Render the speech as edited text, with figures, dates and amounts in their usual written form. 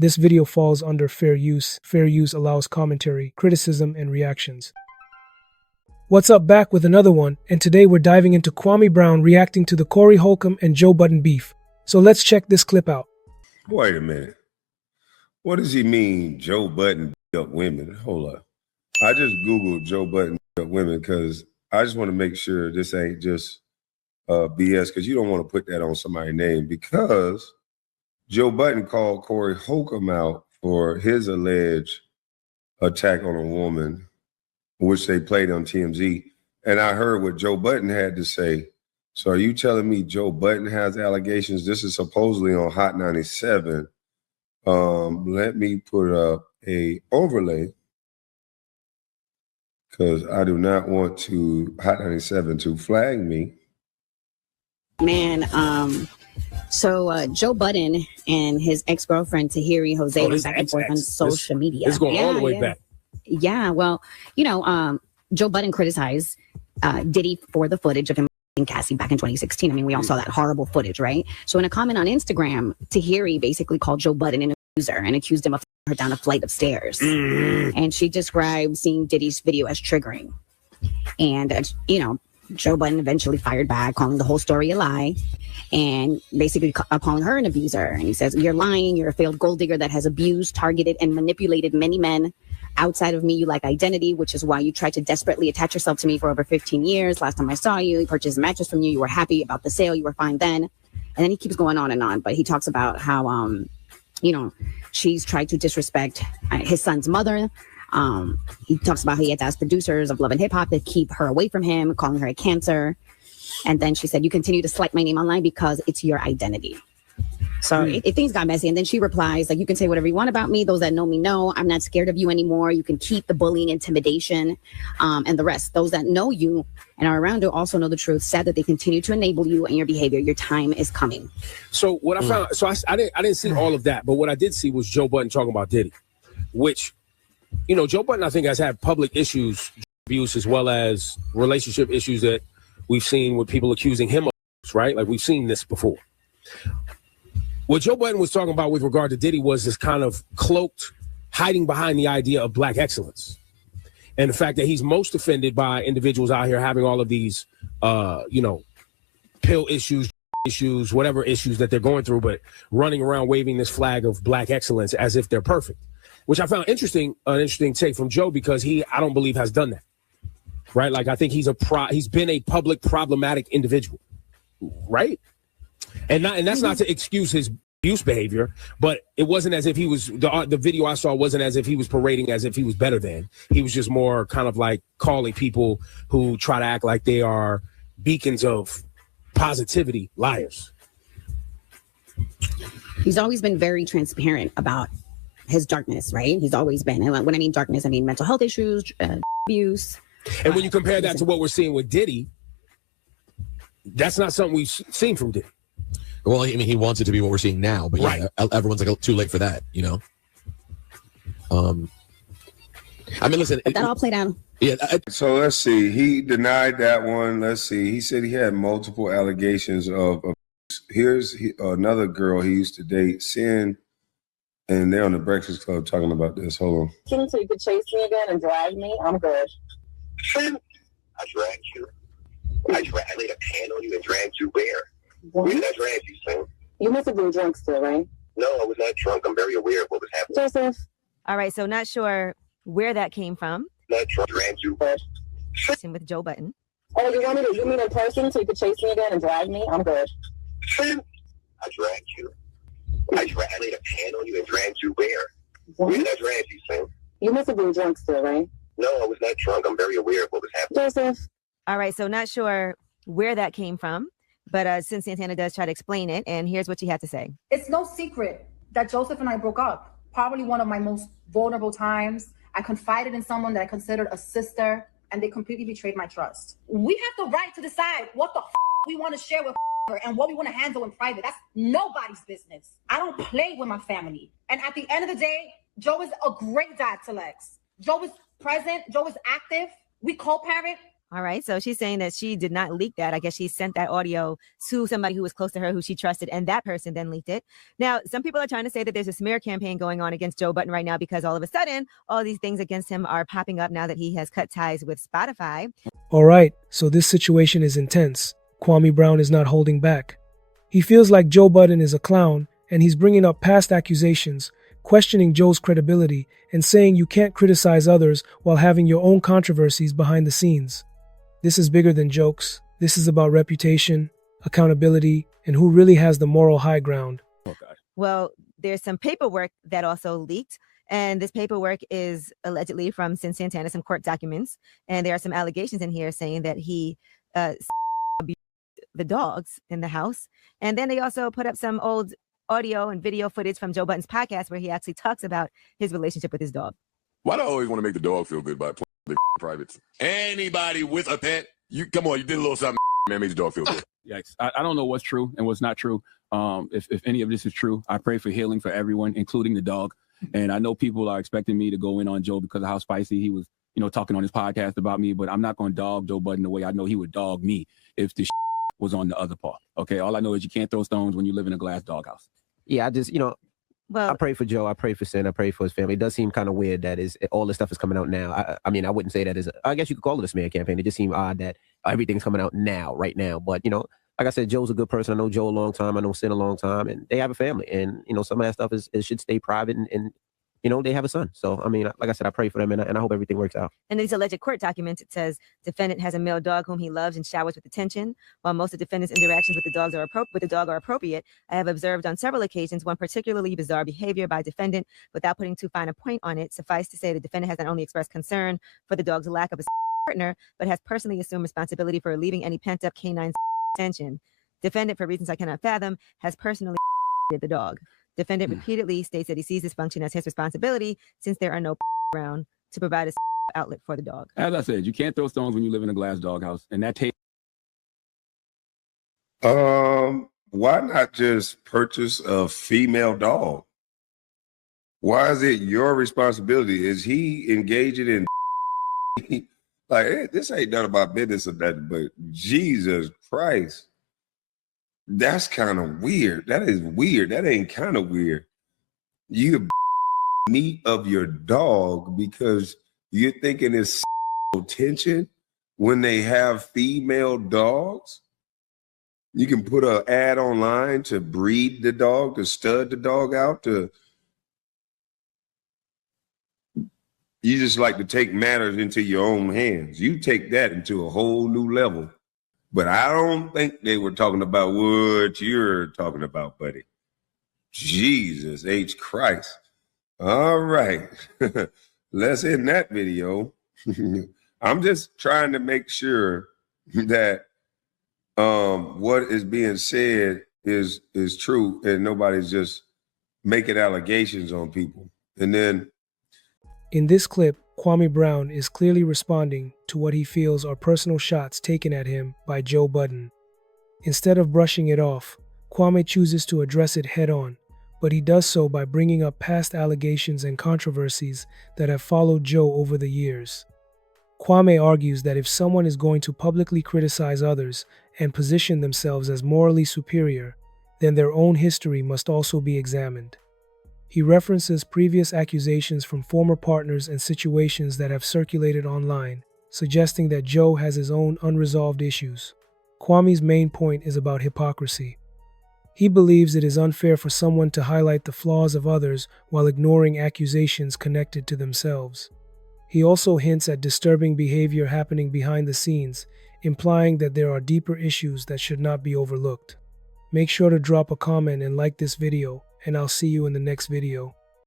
This video falls under fair use. Fair use allows commentary, criticism, and reactions. What's up, back with another one, and today we're diving into Kwame Brown reacting to the Corey Holcomb and Joe Budden beef. So let's check this clip out. Wait a minute. What does he mean, Joe Budden beat up women? Hold up. I just Googled Joe Budden beat up women because I just want to make sure this ain't just BS, because you don't want to put that on somebody's name, because Joe Budden called Corey Holcomb out for his alleged attack on a woman, which they played on TMZ. And I heard what Joe Budden had to say. So are you telling me Joe Budden has allegations? This is supposedly on Hot 97. Let me put up a overlay, because I do not want to Hot 97 to flag me. Man, so Joe Budden and his ex-girlfriend Tahiri Jose went back and forth on social media. It's going all the way back. Yeah, well, Joe Budden criticized Diddy for the footage of him and Cassie back in 2016. I mean, we all saw that horrible footage, right? So in a comment on Instagram, Tahiri basically called Joe Budden an abuser and accused him of her down a flight of stairs. And she described seeing Diddy's video as triggering. And, Joe Budden eventually fired back, calling the whole story a lie and basically calling her an abuser. And he says, "You're lying. You're a failed gold digger that has abused, targeted, and manipulated many men. Outside of me, you lack identity, which is why you tried to desperately attach yourself to me for over 15 years. Last time I saw you, he purchased a mattress from you. You were happy about the sale. You were fine then." And then he keeps going on and on. But he talks about how, she's tried to disrespect his son's mother. He talks about how he had to ask producers of Love and Hip Hop to keep her away from him, calling her a cancer. And then she said, "You continue to slight my name online because it's your identity." So things got messy. And then she replies, like, "You can say whatever you want about me. Those that know me know. I'm not scared of you anymore. You can keep the bullying, intimidation, and the rest. Those that know you and are around you also know the truth. Sad that they continue to enable you and your behavior. Your time is coming." So what I found, I didn't see all of that, but what I did see was Joe Budden talking about Diddy, which, Joe Budden, I think, has had public issues, abuse, as well as relationship issues that we've seen with people accusing him of, right? Like, we've seen this before. What Joe Budden was talking about with regard to Diddy was this kind of cloaked, hiding behind the idea of black excellence. And the fact that he's most offended by individuals out here having all of these, pill issues, whatever issues that they're going through, but running around waving this flag of black excellence as if they're perfect, which I found an interesting take from Joe, because I don't believe has done that, right? Like, I think he's been a public problematic individual, right? And that's not to excuse his abuse behavior, but it wasn't as if he was, the video I saw wasn't as if he was parading as if he was better than. He was just more kind of like calling people who try to act like they are beacons of positivity liars. He's always been very transparent about his darkness, right? He's always been. And when I mean darkness, I mean mental health issues, abuse. And when you compare that to what we're seeing with Diddy, that's not something we've seen from Diddy. Well, I mean, he wants it to be what we're seeing now, but yeah, right. Everyone's like too late for that, I mean, listen. But that all played out. Yeah. So let's see. He denied that one. Let's see. He said he had multiple allegations of abuse. Here's another girl he used to date, Sin, and they're on the Breakfast Club talking about this. Hold on. So you could chase me again and drag me? I'm good. Sin, I dragged you. I laid a hand on you and dragged you where? Where did I drag you, Sin? You must have been drunk still, right? No, I was not drunk. I'm very aware of what was happening. Joseph. All right, so not sure where that came from. Not drunk, dragged you. With Joe Budden. Oh, you mean in person so you could chase me again and drag me? I'm good. Sin, I dragged you. I laid a hand on you and dragged you where? Where did I drag you, Sin? You must have been drunk still, right? No, I was not drunk. I'm very aware of what was happening. Joseph. All right, so not sure where that came from, but since Santana does try to explain it, and here's what she had to say. It's no secret that Joseph and I broke up. Probably one of my most vulnerable times. I confided in someone that I considered a sister, and they completely betrayed my trust. We have the right to decide what the we want to share with her and what we want to handle in private. That's nobody's business. I don't play with my family. And at the end of the day, Joe is a great dad to Lex. Joe is present. Joe is active. We co-parent. All right. So she's saying that she did not leak that. I guess she sent that audio to somebody who was close to her, who she trusted, and that person then leaked it. Now, some people are trying to say that there's a smear campaign going on against Joe Budden right now because all of a sudden, all these things against him are popping up now that he has cut ties with Spotify. All right, so this situation is intense. Kwame Brown is not holding back. He feels like Joe Budden is a clown, and he's bringing up past accusations, questioning Joe's credibility, and saying you can't criticize others while having your own controversies behind the scenes. This is bigger than jokes. This is about reputation, accountability, and who really has the moral high ground. Well, there's some paperwork that also leaked, and this paperwork is allegedly from Santana, some court documents, and there are some allegations in here saying that he abused the dogs in the house. And then they also put up some old audio and video footage from Joe Budden's podcast where he actually talks about his relationship with his dog. Why do I always want to make the dog feel good by playing the privates? Anybody with a pet, you come on, you did a little something, man, made the dog feel good. Yikes. I don't know what's true and what's not true. If any of this is true, I pray for healing for everyone, including the dog. And I know people are expecting me to go in on Joe because of how spicy he was, talking on his podcast about me, but I'm not going to dog Joe Budden the way I know he would dog me if the was on the other paw. Okay. All I know is you can't throw stones when you live in a glass doghouse. Yeah, I just, well, I pray for Joe. I pray for Sin. I pray for his family. It does seem kind of weird that all this stuff is coming out now. I mean, I wouldn't say that I guess you could call it a smear campaign. It just seemed odd that everything's coming out now, right now. But, like I said, Joe's a good person. I know Joe a long time. I know Sin a long time. And they have a family. And, some of that stuff should stay private. And they have a son. So, I mean, like I said, I pray for them and I hope everything works out. And these alleged court documents, it says defendant has a male dog whom he loves and showers with attention. While most of defendant's interactions with the dog are appropriate, I have observed on several occasions one particularly bizarre behavior by defendant without putting too fine a point on it. Suffice to say, the defendant has not only expressed concern for the dog's lack of a partner, but has personally assumed responsibility for relieving any pent-up canine tension. Defendant, for reasons I cannot fathom, has personally the dog. Defendant repeatedly states that he sees this function as his responsibility since there are no around to provide a outlet for the dog. As I said, you can't throw stones when you live in a glass doghouse. And that takes. Why not just purchase a female dog? Why is it your responsibility? Is he engaging in like, hey, this ain't none of my business or nothing, but Jesus Christ. That's kind of weird. That is weird. That ain't kind of weird. You meat of your dog because you're thinking it's attention when they have female dogs. You can put an ad online to breed the dog, to stud the dog out, you just like to take matters into your own hands. You take that into a whole new level. But I don't think they were talking about what you're talking about, buddy. Jesus H. Christ. All right. Let's end that video. I'm just trying to make sure that what is being said is true and nobody's just making allegations on people. And then in this clip, Kwame Brown is clearly responding to what he feels are personal shots taken at him by Joe Budden. Instead of brushing it off, Kwame chooses to address it head-on, but he does so by bringing up past allegations and controversies that have followed Joe over the years. Kwame argues that if someone is going to publicly criticize others and position themselves as morally superior, then their own history must also be examined. He references previous accusations from former partners and situations that have circulated online, suggesting that Joe has his own unresolved issues. Kwame's main point is about hypocrisy. He believes it is unfair for someone to highlight the flaws of others while ignoring accusations connected to themselves. He also hints at disturbing behavior happening behind the scenes, implying that there are deeper issues that should not be overlooked. Make sure to drop a comment and like this video, and I'll see you in the next video.